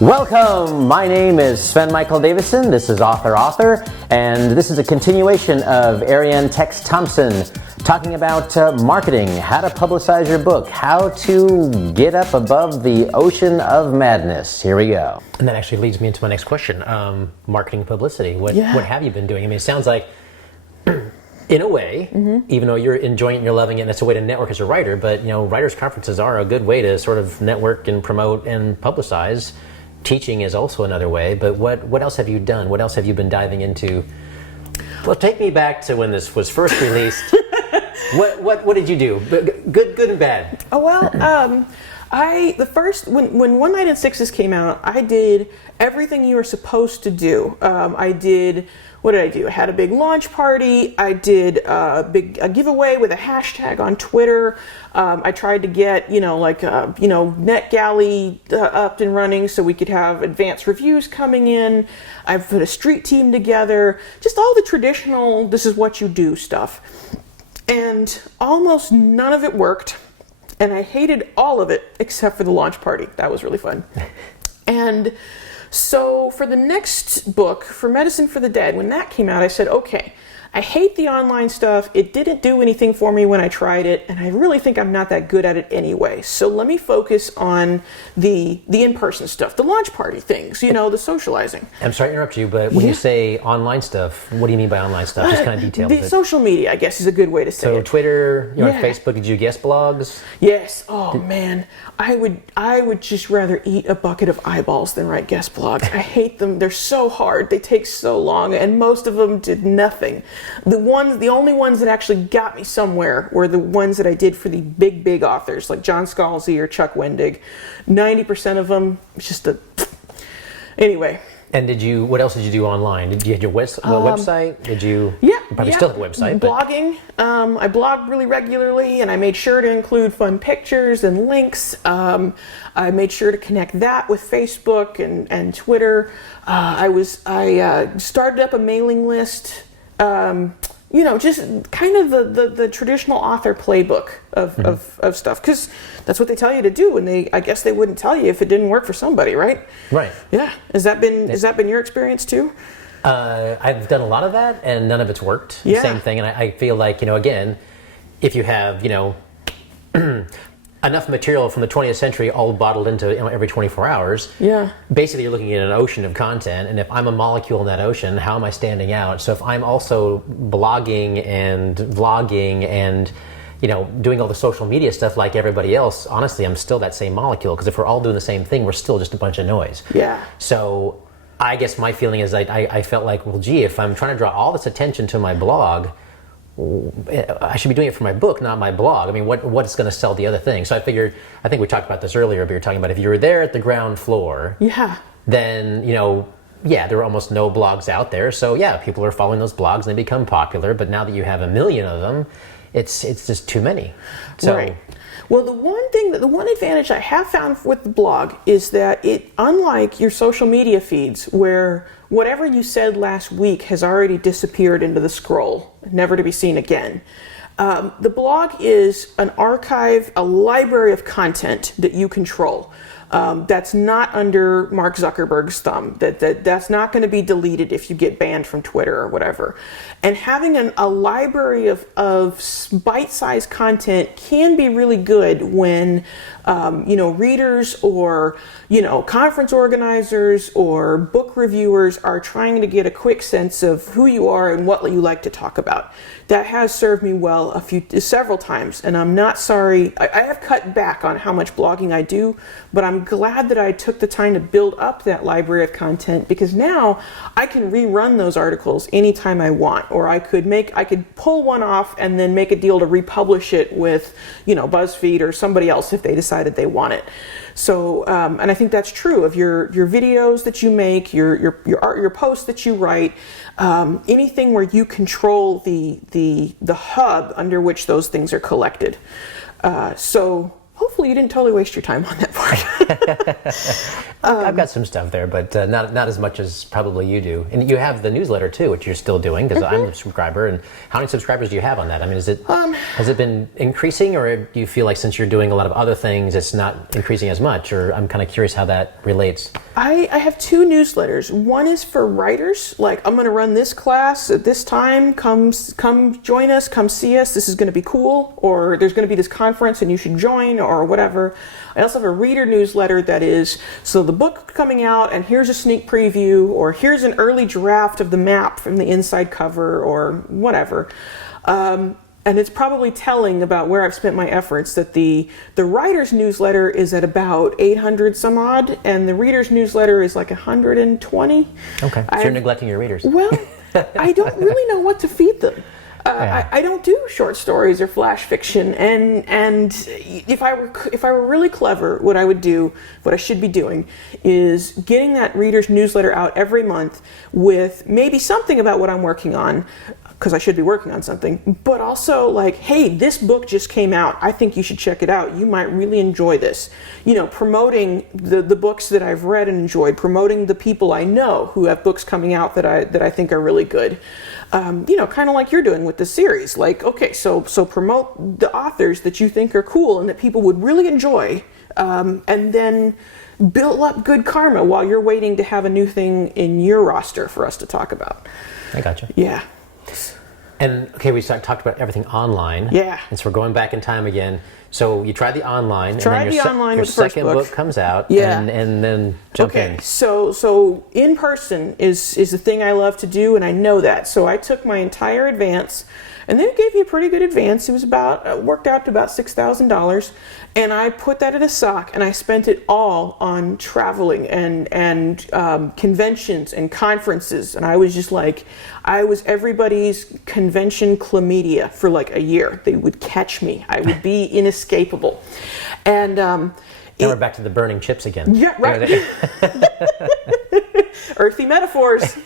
Welcome! My name is Sven Michael Davison. This is Author, and this is a continuation of Arianne Tex Thompson talking about marketing, how to publicize your book, how to get up above the ocean of madness. Here we go. And that actually leads me into my next question. Marketing publicity. What have you been doing? I mean, it sounds like, in a way, even though you're enjoying it and you're loving it and it's a way to network as a writer, but writers' conferences are a good way to sort of network and promote and publicize. Teaching is also another way, but what else have you done? What else have you been diving into? Well, take me back to when this was first released. What did you do? Good and bad. Oh well, when One Night in Sixes came out, I did everything you were supposed to do. What did I do? I had a big launch party. I did a giveaway with a hashtag on Twitter. I tried to get, NetGalley up and running so we could have advanced reviews coming in. I put a street team together. Just all the traditional, this is what you do stuff. And almost none of it worked. And I hated all of it except for the launch party. That was really fun. And so for the next book, for Medicine for the Dead, when that came out, I said, okay, I hate the online stuff. It didn't do anything for me when I tried it, and I really think I'm not that good at it anyway. So let me focus on the in-person stuff, the launch party things, the socializing. I'm sorry to interrupt you, but when you say online stuff, what do you mean by online stuff? Just kind of detail it. Social media, I guess, is a good way to say it. So Twitter, Facebook, did you guest blogs? Yes. Oh, man. I would just rather eat a bucket of eyeballs than write guest blogs. I hate them. They're so hard. They take so long, and most of them did nothing. The only ones that actually got me somewhere were the ones that I did for the big authors, like John Scalzi or Chuck Wendig. 90% of them, just Anyway. And what else did you do online? Did you have your website? Did you? Yeah. You probably still have a website. Blogging. I blogged really regularly, and I made sure to include fun pictures and links. I made sure to connect that with Facebook and Twitter. I started up a mailing list. Just kind of the traditional author playbook of stuff, because that's what they tell you to do, and I guess they wouldn't tell you if it didn't work for somebody, right? Right. Yeah. Has that been your experience too? I've done a lot of that, and none of it's worked. Yeah. Same thing, and I feel like again, if you have enough material from the 20th century all bottled into every 24 hours. Yeah. Basically, you're looking at an ocean of content, and if I'm a molecule in that ocean, how am I standing out? So if I'm also blogging and vlogging and doing all the social media stuff like everybody else, honestly, I'm still that same molecule, because if we're all doing the same thing, we're still just a bunch of noise. Yeah. So I guess my feeling is I felt like, well, gee, if I'm trying to draw all this attention to my blog, I should be doing it for my book, not my blog. I mean, what's going to sell the other thing? So I figured, I think we talked about this earlier, but you're talking about if you were there at the ground floor, then, there are almost no blogs out there. So people are following those blogs and they become popular. But now that you have 1 million of them, it's just too many. So, right. Well, the one advantage I have found with the blog is that it, unlike your social media feeds, where whatever you said last week has already disappeared into the scroll, never to be seen again. The blog is an archive, a library of content that you control. That's not under Mark Zuckerberg's thumb. That's not going to be deleted if you get banned from Twitter or whatever. And having a library of bite-sized content can be really good when readers or conference organizers or book reviewers are trying to get a quick sense of who you are and what you like to talk about. That has served me well several times, and I'm not sorry. I have cut back on how much blogging I do, but I'm glad that I took the time to build up that library of content, because now I can rerun those articles anytime I want, or I could pull one off and then make a deal to republish it with, BuzzFeed or somebody else if they decided they want it. So, and I think that's true of your videos that you make, your art, your posts that you write, anything where you control the hub under which those things are collected. So hopefully you didn't totally waste your time on that part. I've got some stuff there, but not as much as probably you do. And you have the newsletter too, which you're still doing, because I'm a subscriber. And how many subscribers do you have on that? I mean, has it been increasing, or do you feel like since you're doing a lot of other things, it's not increasing as much? Or I'm kind of curious how that relates. I have 2 newsletters. One is for writers, like I'm going to run this class at this time. Come join us. Come see us. This is going to be cool. Or there's going to be this conference and you should join, or whatever. I also have a reader newsletter that is, so the book coming out and here's a sneak preview, or here's an early draft of the map from the inside cover, or whatever. And it's probably telling about where I've spent my efforts that the writer's newsletter is at about 800 some odd, and the reader's newsletter is like 120. Okay, so you're neglecting your readers. Well, I don't really know what to feed them. Yeah. I don't do short stories or flash fiction, and if I were really clever, what I should be doing, is getting that reader's newsletter out every month with maybe something about what I'm working on, because I should be working on something, but also like, hey, this book just came out. I think you should check it out. You might really enjoy this. Promoting the books that I've read and enjoyed, promoting the people I know who have books coming out that I think are really good. Kind of like you're doing with this series. Like, okay, so promote the authors that you think are cool and that people would really enjoy, and then build up good karma while you're waiting to have a new thing in your roster for us to talk about. I gotcha. Yeah. And okay, we talked about everything online. Yeah. And so we're going back in time again. So you tried the online. Tried and then the online your with the first second book comes out. Yeah. And then jump in. Okay, so in person is the thing I love to do, and I know that. So I took my entire advance, and they gave me a pretty good advance. It was worked out to about $6,000, and I put that in a sock, and I spent it all on traveling and conventions and conferences, and I was just like, I was everybody's convention chlamydia for like a year. They would catch me. I would be inescapable, and now we're back to the burning chips again. yeah, right. Earthy metaphors.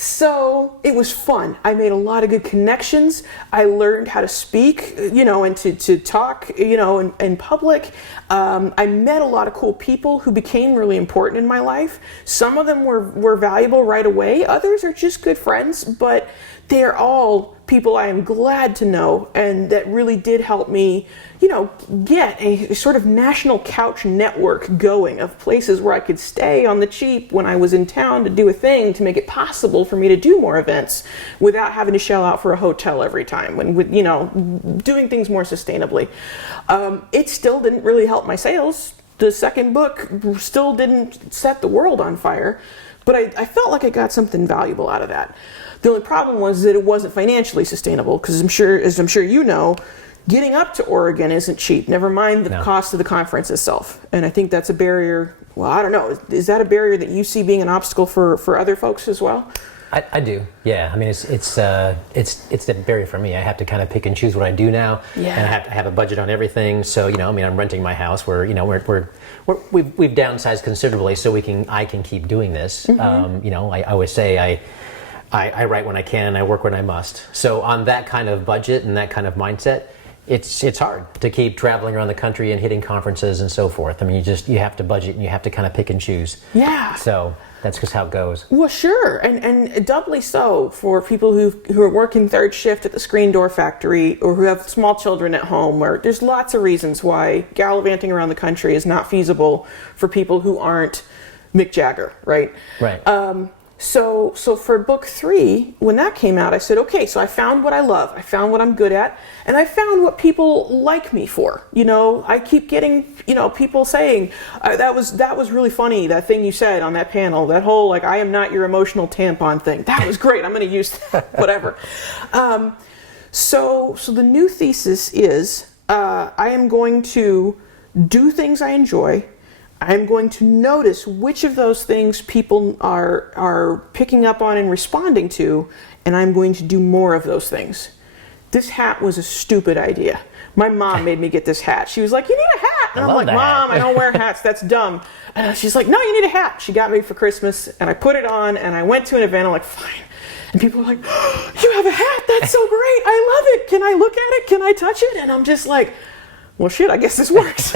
So it was fun. I made a lot of good connections. I learned how to speak, and to talk, in public. I met a lot of cool people who became really important in my life. Some of them were valuable right away. Others are just good friends, but they're all people I am glad to know, and that really did help me, get a sort of national couch network going of places where I could stay on the cheap when I was in town to do a thing, to make it possible for me to do more events without having to shell out for a hotel every time, and with, doing things more sustainably. It still didn't really help my sales. The second book still didn't set the world on fire, but I felt like I got something valuable out of that. The only problem was that it wasn't financially sustainable, because as I'm sure you know, getting up to Oregon isn't cheap, never mind the cost of the conference itself. And I think that's a barrier. Well, I don't know. Is that a barrier that you see being an obstacle for other folks as well? I do, yeah. I mean, it's a barrier for me. I have to kind of pick and choose what I do now, yeah. And I have to have a budget on everything. So I'm renting my house. We've downsized considerably, so I can keep doing this. Mm-hmm. I always say I write when I can, I work when I must. So on that kind of budget and that kind of mindset, it's hard to keep traveling around the country and hitting conferences and so forth. I mean, you have to budget and you have to kind of pick and choose. Yeah. So that's just how it goes. Well, sure, and doubly so for people who are working third shift at the screen door factory, or who have small children at home. Where there's lots of reasons why gallivanting around the country is not feasible for people who aren't Mick Jagger, right? Right. So for book 3, when that came out, I said, okay, so I found what I love, I found what I'm good at, and I found what people like me for. I keep getting, people saying, that was really funny, that thing you said on that panel, that whole, I am not your emotional tampon thing. That was great, I'm going to use that, whatever. So the new thesis is, I am going to do things I enjoy. I'm going to notice which of those things people are picking up on and responding to, and I'm going to do more of those things. This hat was a stupid idea. My mom made me get this hat. She was like, you need a hat. And I'm like, Mom, I don't wear hats. That's dumb. And she's like, no, you need a hat. She got me for Christmas, and I put it on, and I went to an event. I'm like, fine. And people were like, oh, you have a hat. That's so great. I love it. Can I look at it? Can I touch it? And I'm just like, well, shit, I guess this works.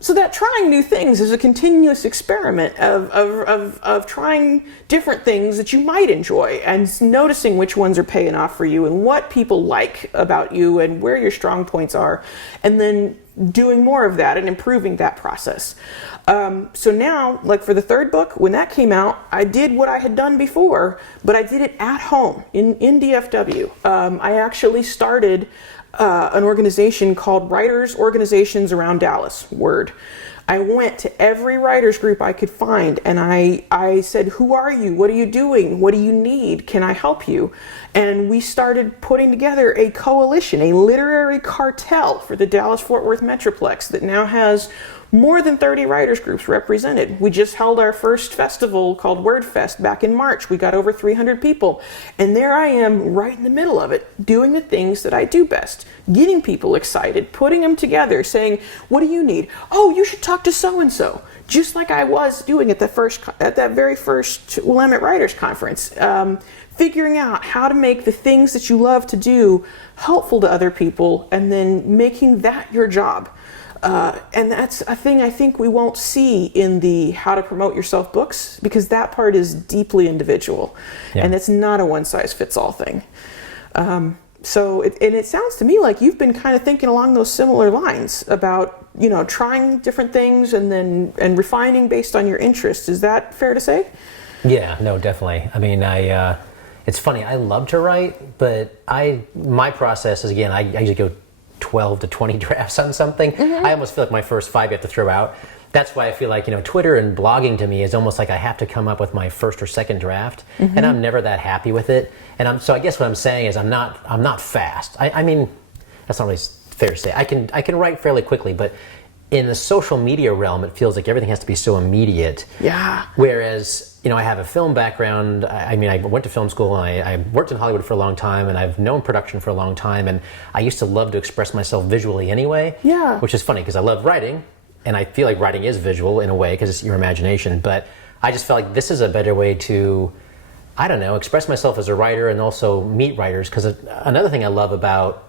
So that trying new things is a continuous experiment of trying different things that you might enjoy and noticing which ones are paying off for you and what people like about you and where your strong points are, and then doing more of that and improving that process. So now, like for the third book, when that came out, I did what I had done before, but I did it at home in DFW. I actually started an organization called Writers Organizations Around Dallas, WORD. I went to every writers group I could find, and I said, who are you? What are you doing? What do you need? Can I help you? And we started putting together a coalition, a literary cartel for the Dallas-Fort Worth Metroplex that now has more than 30 writers groups represented. We just held our first festival called WordFest back in March. We got over 300 people. And there I am right in the middle of it, doing the things that I do best, getting people excited, putting them together, saying, what do you need? Oh, you should talk to so-and-so. Just like I was doing at that very first Willamette Writers Conference. Figuring out how to make the things that you love to do helpful to other people, and then making that your job. And that's a thing I think we won't see in the how to promote yourself books, because that part is deeply individual, and it's not a one-size-fits-all thing. So it sounds to me like you've been kind of thinking along those similar lines about, trying different things and refining based on your interests. Is that fair to say? Yeah, no, definitely. I mean, it's funny, I love to write, but my process is, again, I usually go 12 to 20 drafts on something. I almost feel like my first 5 you have to throw out. That's why I feel like, Twitter and blogging to me is almost like I have to come up with my first or second draft, and I'm never that happy with it. And so I guess what I'm saying is I'm not fast. I mean, that's not really fair to say. I can write fairly quickly, but in the social media realm, it feels like everything has to be so immediate. Yeah. Whereas, I have a film background. I went to film school, and I worked in Hollywood for a long time, and I've known production for a long time, and I used to love to express myself visually anyway. Yeah. Which is funny, because I love writing, and I feel like writing is visual in a way, because it's your imagination, but I just felt like this is a better way to, express myself as a writer and also meet writers, because another thing I love about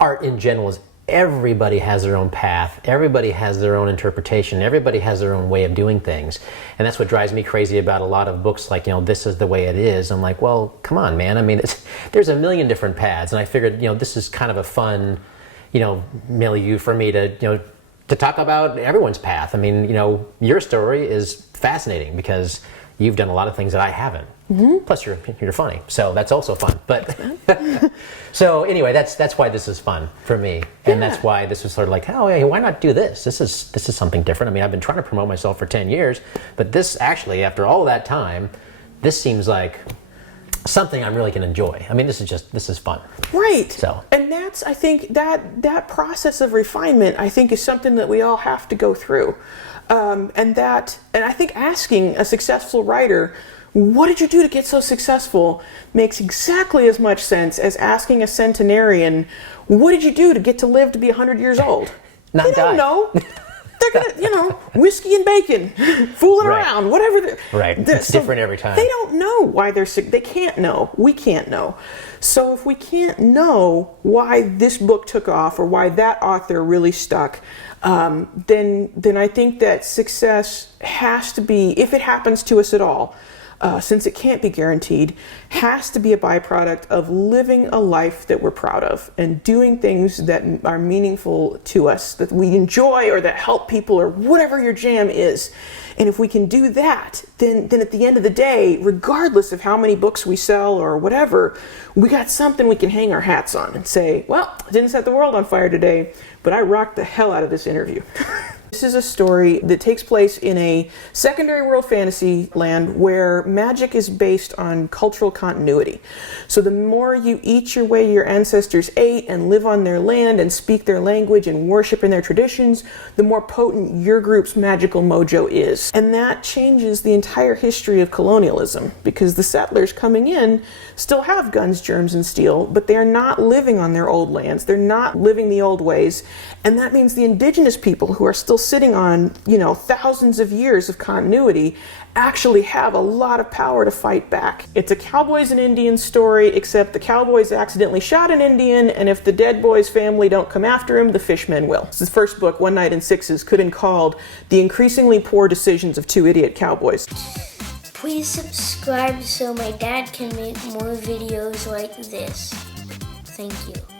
art in general is everybody has their own path, everybody has their own interpretation, everybody has their own way of doing things. And that's what drives me crazy about a lot of books like, This Is the Way It Is. I'm like, well, come on, man. I mean, there's a million different paths. And I figured, this is kind of a fun, milieu for me to talk about everyone's path. I mean, your story is fascinating because you've done a lot of things that I haven't. Plus, you're funny, so that's also fun. But so anyway, that's why this is fun for me, and that's why this was sort of like, oh, hey, why not do this? This is something different. I mean, I've been trying to promote myself for 10 years, but this actually, after all that time, this seems like something I'm really going to enjoy. I mean, this is fun. Right. So, and that's, I think, that process of refinement, I think, is something that we all have to go through. And I think asking a successful writer, what did you do to get so successful, makes exactly as much sense as asking a centenarian, what did you do to get to live to be 100 years old? They don't know. They're gonna, whiskey and bacon, fooling around, whatever. Right. It's different every time. They don't know why they're sick. They can't know. We can't know. So if we can't know why this book took off or why that author really stuck, then I think that success has to be, if it happens to us at all, since it can't be guaranteed, has to be a byproduct of living a life that we're proud of and doing things that are meaningful to us, that we enjoy or that help people or whatever your jam is. And if we can do that, then at the end of the day, regardless of how many books we sell or whatever, we got something we can hang our hats on and say, well, I didn't set the world on fire today, but I rocked the hell out of this interview. This is a story that takes place in a secondary world fantasy land where magic is based on cultural continuity. So the more you eat your way your ancestors ate and live on their land and speak their language and worship in their traditions, the more potent your group's magical mojo is. And that changes the entire history of colonialism, because the settlers coming in still have guns, germs, and steel, but they are not living on their old lands. They're not living the old ways. And that means the indigenous people who are still sitting on, thousands of years of continuity actually have a lot of power to fight back. It's a cowboys and Indians story, except the cowboys accidentally shot an Indian, and if the dead boy's family don't come after him, the fishmen will. This is the first book, One Night in Sixes, could have been called The Increasingly Poor Decisions of Two Idiot Cowboys. Please subscribe so my dad can make more videos like this. Thank you.